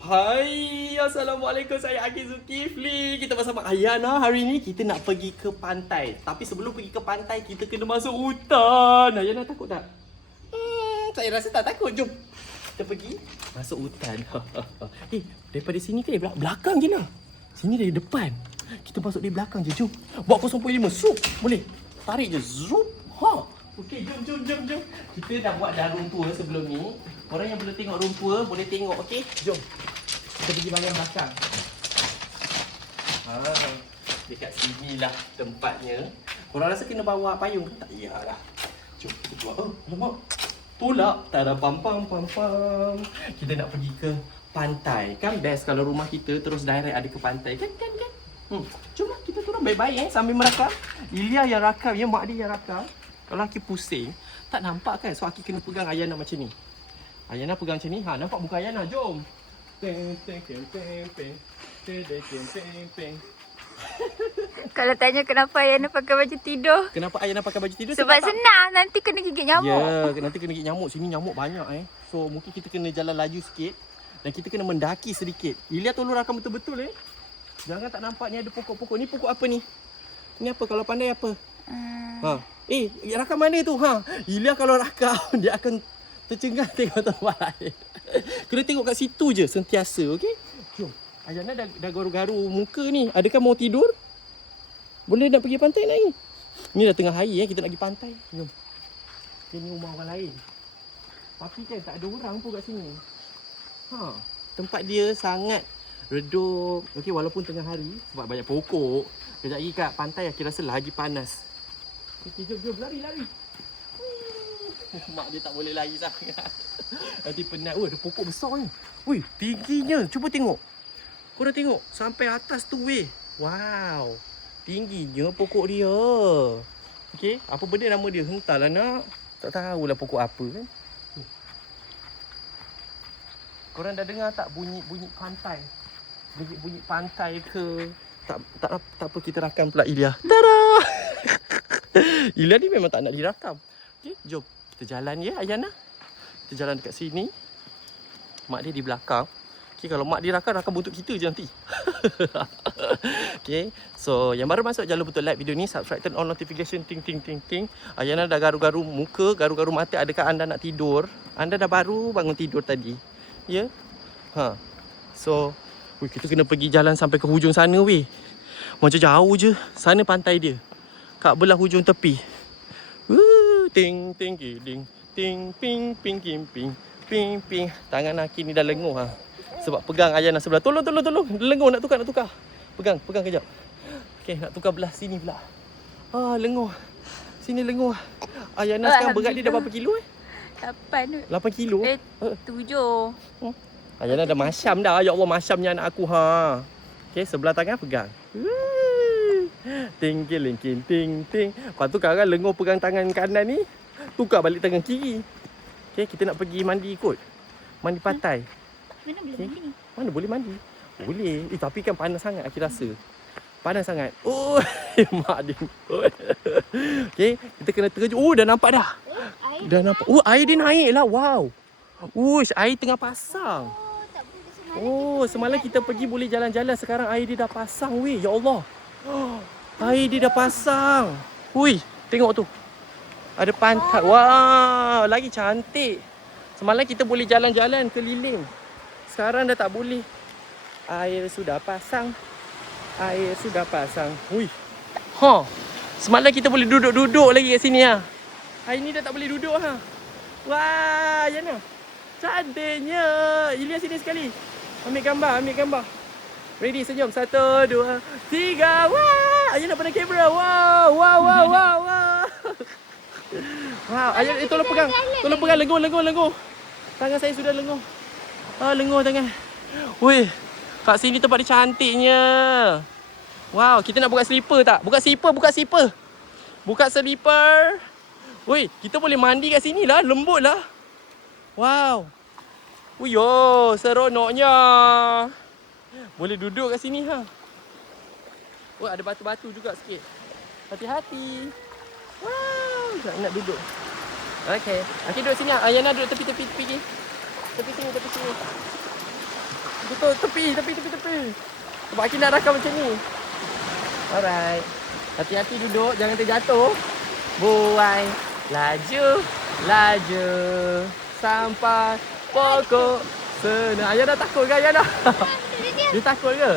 Hai, Assalamualaikum, saya Aqil Zulkifli. Kita bersama Ayana. Hari ni kita nak pergi ke pantai. Tapi sebelum pergi ke pantai, kita kena masuk hutan. Ayana takut tak? Saya rasa tak takut. Jom kita pergi masuk hutan. Daripada sini ke belakang je lah. Sini dari depan. Kita masuk dari belakang je. Jom. Buat 0.5. Sup. Boleh? Tarik je. Zup. Okey, jom. Kita dah buat room tour sebelum ni. Orang yang belum tengok room tour boleh tengok, okey? Jom. Kita pergi bahagian belakang. Dekat sini lah tempatnya. Korang rasa kena bawa payung ke? Tak iyalah. Jom kita keluar. Alamak. Tolak. Tada pam. Kita nak pergi ke pantai. Kan best kalau rumah kita terus direct ada ke pantai. Kan? Jomlah kita turun baik-baik sambil merakam. Ilya yang rakam, ya mak dia yang rakam. Kalau Aki pusing, tak nampak kan? So Aki kena pegang Ayana macam ni. Ayana pegang macam ni. Nampak muka Ayana? Jom. Peng. Kalau tanya kenapa Ayana pakai baju tidur? Kenapa Ayana pakai baju tidur? Sebab senang, nanti kena gigit nyamuk. Ya, nanti kena gigit nyamuk. Sini nyamuk banyak So mungkin kita kena jalan laju sikit. Dan kita kena mendaki sedikit. Ilya tolong rakam betul-betul Jangan tak nampak ni ada pokok-pokok. Ni pokok apa ni? Ni apa? Kalau pandai apa? Rakam mana tu? Ilya kalau rakam, dia akan tercengang tengok tempat lain. Kena tengok kat situ je sentiasa, okey? Jom. Ayana dah garu-garu muka ni. Adakah mau tidur? Boleh nak pergi pantai nak ni? Ni dah tengah hari kita nak pergi pantai. Jom. Ini rumah orang lain. Tapi kan tak ada orang pun kat sini. Tempat dia sangat redup. Okey, walaupun tengah hari sebab banyak pokok. Kejap lagi kat pantai aku rasa lagi panas. Okey, jom lari. Mak dia tak boleh lari sangat. Nanti penat. Ada pokok besar ni. Tingginya. Cuba tengok. Korang tengok. Sampai atas tu Wow. Tingginya pokok dia. Okey. Apa benda nama dia? Entahlah nak. Tak tahulah pokok apa kan. Korang dah dengar tak bunyi pantai? Bunyi pantai ke? Tak apa, kita rakam pula Ilya. Tada! Ilya ni memang tak nak dirakam. Okey, jom. Kita jalan Ayana. Kita jalan dekat sini. Mak dia di belakang. Okay, kalau mak dia rakam buntut kita je nanti. Okay, so yang baru masuk jangan lupa like video ni, subscribe, turn on notification, ting. Ayana dah garu-garu muka, garu-garu mata. Adakah anda nak tidur? Anda dah baru bangun tidur tadi. Ya? So, kita kena pergi jalan sampai ke hujung sana Macam jauh je. Sana pantai dia. Kat belah hujung tepi. Ting. Tangan Aki ni dah lenguh sebab pegang Ayana sebelah. Tolong. Lenguh nak tukar. Pegang kejap. Okey, nak tukar belah sini pula. Lenguh. Sini lenguh. Ayana sekarang berat dia dah berapa kilo 8 kilo? 7. Ayana dah masyam dah. Ya Allah, masyamnya anak aku Okey, sebelah tangan pegang. Ting. Lepas tu sekarang lenguh pegang tangan kanan ni, tukar balik tangan kiri. Okey, kita nak pergi mandi kot. Mandi pantai. Mana boleh mandi ni? Mana boleh mandi? Boleh. Tapi kan panas sangat aku rasa. Panas sangat. Mak dia. Okey, kita kena terjun. Dah nampak dah. Dah nampak. Air dia naik lah. Wow. Air tengah pasang. Semalam kita pergi boleh jalan-jalan. Sekarang air dia dah pasang Ya Allah. Air dia dah pasang. Tengok tu. Ada pantai. Wow, lagi cantik. Semalam kita boleh jalan-jalan keliling. Sekarang dah tak boleh. Air sudah pasang. Semalam kita boleh duduk-duduk lagi kat sini Hari ni dah tak boleh duduk Wah, Ayana. Cantiknya. Ilya sini sekali. Ambil gambar. Ready, senyum. 1, 2, 3. Wah, Ayana pada kamera. Wow. Wow, Ayana tolong pegang lenguh. Tangan saya sudah lenguh. Lenguh tangan. Kat sini tempat dia cantiknya. Wow, kita nak buka slipper tak? Buka slipper. Buka slipper. Kita boleh mandi kat sini lah, lembut lah. Wow. Seronoknya. Boleh duduk kat sini ada batu-batu juga sikit. Hati-hati. Wow, nak duduk. Okey. Okey, duduk sini. Ayana duduk tepi-tepi. Tepi sini. Betul, tepi. Sebab Aki nak rakam macam ni. Alright. Hati-hati duduk, jangan terjatuh. Buai, laju, sampai pokok senang. Ayana takut ke Ayana? Dia takut ke?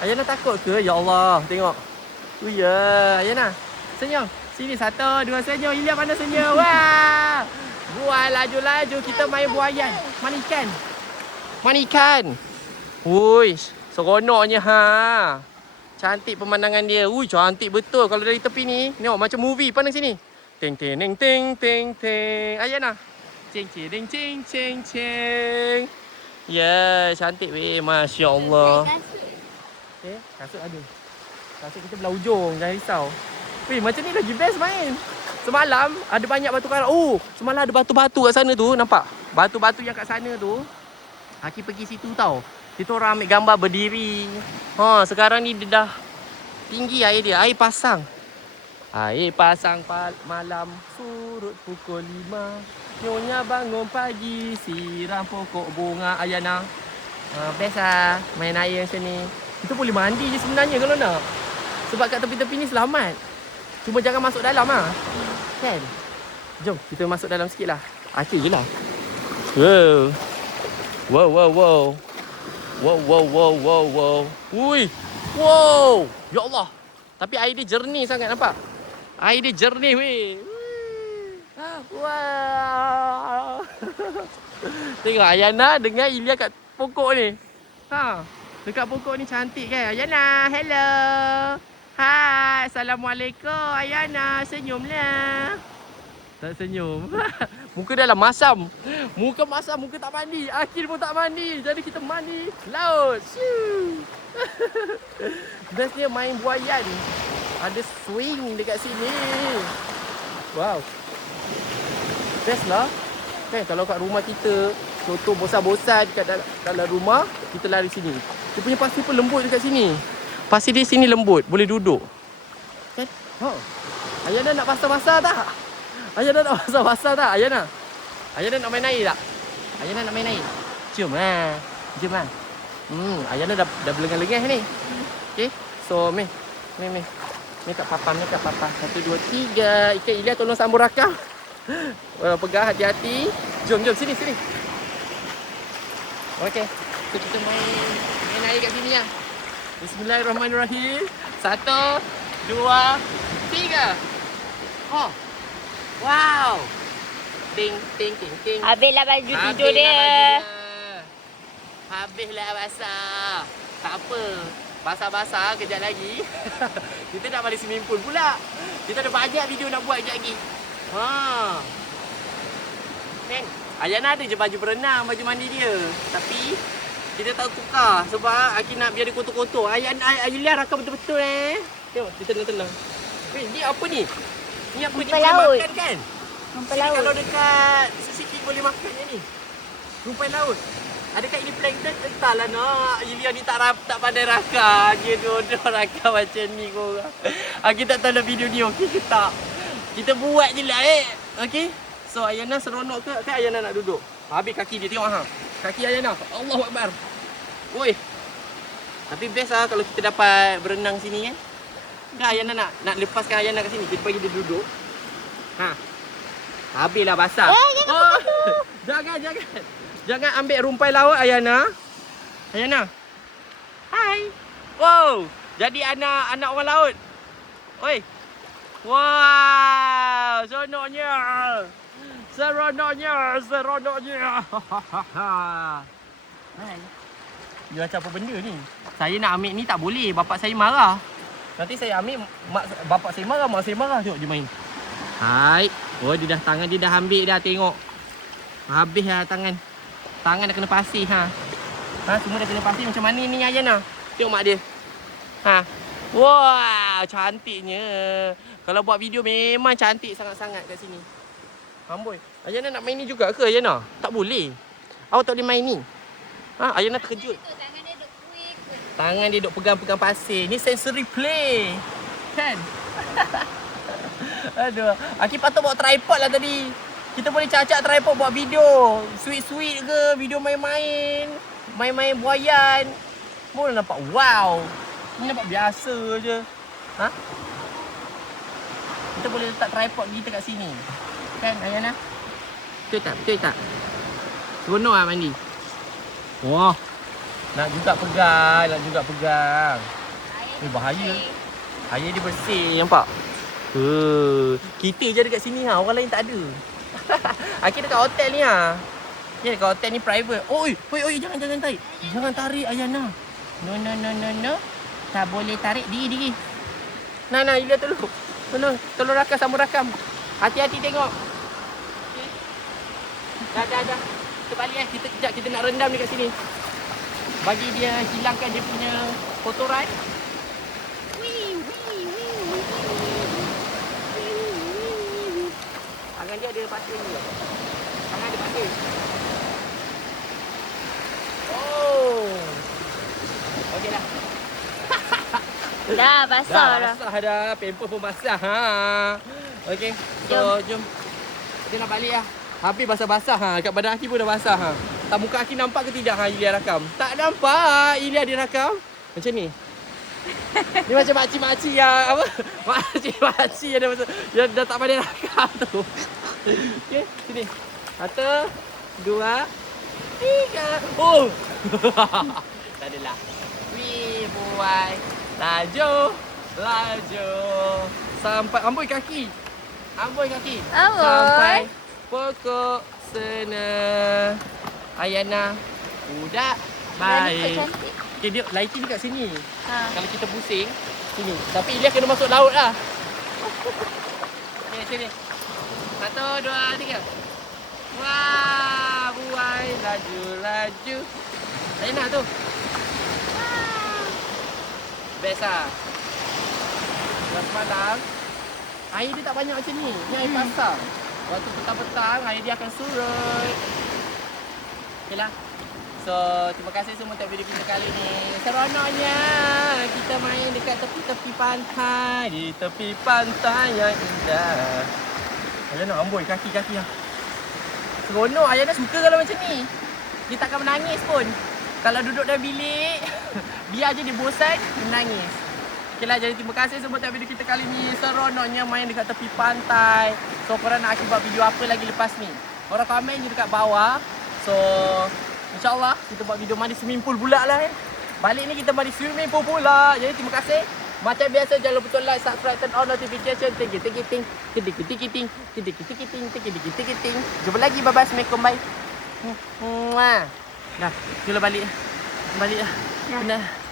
Ayana takut ke? Ya Allah, tengok. Oh ya, Ayana. Senyum. Sini 1, 2 senyum. Ilya mana senyum? Wah! Buai laju, kita main buaian. Mana ikan? Ui, seronoknya ha. Cantik pemandangan dia. Ui, cantik betul kalau dari tepi ni. Tengok macam movie. Pandang sini. Ting. Ayana. Cing. Ya, cantik weh. Masya Allah. Okay, kasut ada. Kasut kita belah ujung. Jangan risau. Weh, macam ni lagi best main. Semalam ada banyak batu karang. Oh, semalam ada batu-batu kat sana tu. Nampak? Batu-batu yang kat sana tu. Aki pergi situ tau. Kita orang ambil gambar berdiri. Sekarang ni dia dah tinggi air dia. Air pasang malam. Surut pukul 5. Nyonya bangun pagi. Siram pokok bunga. Ayana. Best lah main air macam ni. Kita boleh mandi je sebenarnya kalau nak. Sebab kat tepi-tepi ni selamat. Cuma jangan masuk dalam lah. Kan? Jom kita masuk dalam sikit lah. Akhir je lah. Wow. Ui. Wow. Ya Allah. Tapi air dia jernih sangat, nampak? Air dia jernih weh. Wow. Tengok Ayana dengan Ilya kat pokok ni. Dekat pokok ni cantik kan? Ayana, hello. Hai, Assalamualaikum. Ayana, senyumlah. Tak senyum. Muka dah lah masam. Muka tak mandi. Akhir pun tak mandi. Jadi kita mandi laut. Bestnya main buaian. Ada swing dekat sini. Wow. Best lah. Kan kalau kat rumah kita, contoh bosan-bosan kat dalam rumah, kita lari sini. Dia punya pasir pun lembut dekat sini. Pasir di sini lembut, boleh duduk. Kan? Ayana nak basah-basah tak? Ayana nak main air tak? Ayana nak main air? Jom lah. Ayana dah berlengah-lengah ni. Okay, so ni kat papa. 1, 2, 3. Ikan Ilya tolong sambung rakam. Pegang hati-hati. Jom sini. Okay, so kita main air kat sini lah. Bismillahirrahmanirrahim. 1, 2, 3. Wow. Ting. Habislah baju tidur dia. Habislah basah. Tak apa. Basah-basah kejap lagi. Kita nak balik swimming pool pula. Kita ada banyak video nak buat kejap lagi. Kan? Ayana ada je baju berenang, baju mandi dia. Tapi kita tak tukar sebab Aki nak biar dia kotor-kotor. Ayulia rakam betul-betul Tengok, kita tenang. Weh, ni apa ni? Ni apa ni boleh makan kan? Rumput laut. Kalau dekat Sisiki boleh makan ni. Rumput laut. Adakah ini plankton? Entahlah nak. Yulia ni tak pandai rakam. Dia duduk rakam macam ni korang. Aki tak tahu lah video ni okey ke tak. Kita buat je lah okey. So Ayana seronok ke? Kan Ayana nak duduk. Habis kaki dia tengok Kaki Ayana. Allahu Akbar. Oi. Tapi best lah kalau kita dapat berenang sini kan. Kan Ayana nak lepaskan Ayana kat sini. Kita bagi dia duduk. Habislah basah. Jangan ambil rumpai laut Ayana. Hai. Wow. Jadi anak orang laut. Oi. Wow, seronoknya. Hai. Dia macam apa benda ni? Saya nak ambil ni tak boleh, bapak saya marah. Nanti saya ambil, bapak saya marah, mak saya marah. Tengok dia main. Hai. Dia dah tangan dia dah ambil dah, tengok. Habis dah tangan. Tangan dah kena pasir semua dah kena pasir. Macam mana ni Ayana? Tengok mak dia. Wah, cantiknya. Kalau buat video memang cantik sangat-sangat kat sini. Amboi. Ayana nak main ni juga ke Ayana? Tak boleh. Awak tak boleh main ni. Ayana terkejut. Tangan dia duk pegang-pegang pasir. Ni sensory play. Kan? Aduh. Aki patut bawa tripod lah tadi. Kita boleh cacak tripod buat video. Sweet-sweet ke, video main-main. main-main buayan. Mula nampak wow. Ni nampak biasa je. Ha? Kita boleh letak tripod kita kat sini. Kan Ayana? Betul tak? Betul tak? Seronok lah mandi. Wah. Nak juga pegang. Ni bahaya. Air dia bersih, nampak? Kita je dekat sini ha, orang lain tak ada. Kita dekat hotel ni ha. Ya, dekat hotel ni private. Oi, jangan tarik. Jangan tarik Ayana. No. Tak boleh tarik. Diri. Nah, Ilya tolong. Tolong rakam, sambung rakam. Hati-hati tengok. Okay. Dah. Kita balik Kejap kita nak rendam dekat sini. Bagi dia hilangkan dia punya kotoran. Tangan dia ada pasir ni. Tangan ada pasir. Oh. Okey dah. Dah basah dah. Basah dah. Pamper pun basah. Ha. Okey. So, jom. Kita nak balik lah. Habis basah-basah ha. Kat badan Aki pun dah basah ha. Tak muka Aki nampak ke tidak ha Ilya rakam? Tak nampak. Ilya dia rakam. Macam ni. Ni macam makcik-makcik yang apa? Makcik-makcik yang dah tak pandai rakam tu. Okey, sini. 1, 2, 3. Oh. Tak adalah. Wih, buai. Laju. Sampai amboi kaki. Amboi. Sampai pokok sana. Ayana budak baik. Cantik. Okay, dia lighting dekat sini. Ha. Kalau kita pusing, sini. Tapi Ilya kena masuk laut lah. Okay, sini. 1, 2, 3. Wah, buai laju. Ayana tu. Best lah. Semalam, air dia tak banyak macam ni. Ni air pasang. Waktu petang-petang, air dia akan surut. Okay lah. So, terima kasih semua untuk video kita kali ni. Seronoknya kita main dekat tepi-tepi pantai. Di tepi pantai yang indah. Ayana amboi kaki-kaki lah. Seronok. Ayana suka kalau macam ni. Dia takkan menangis pun. Kalau duduk dalam bilik, biar je dia bosan, dia menangis. Okay lah, jadi terima kasih semua untuk video kita kali ni. Seronoknya main dekat tepi pantai. So, korang nak Aki buat video apa lagi lepas ni? Korang komen je dekat bawah. So, InsyaAllah kita buat video mandi swimming pool pula lah. Balik ni kita mandi swimming pool pula. Jadi terima kasih. Macam biasa jangan lupa like, subscribe, turn on notification. Ting. Jumpa lagi. Bye-bye. Assalamualaikum. Bye. Dah. Kita balik. Balik lah. Dah. Benar.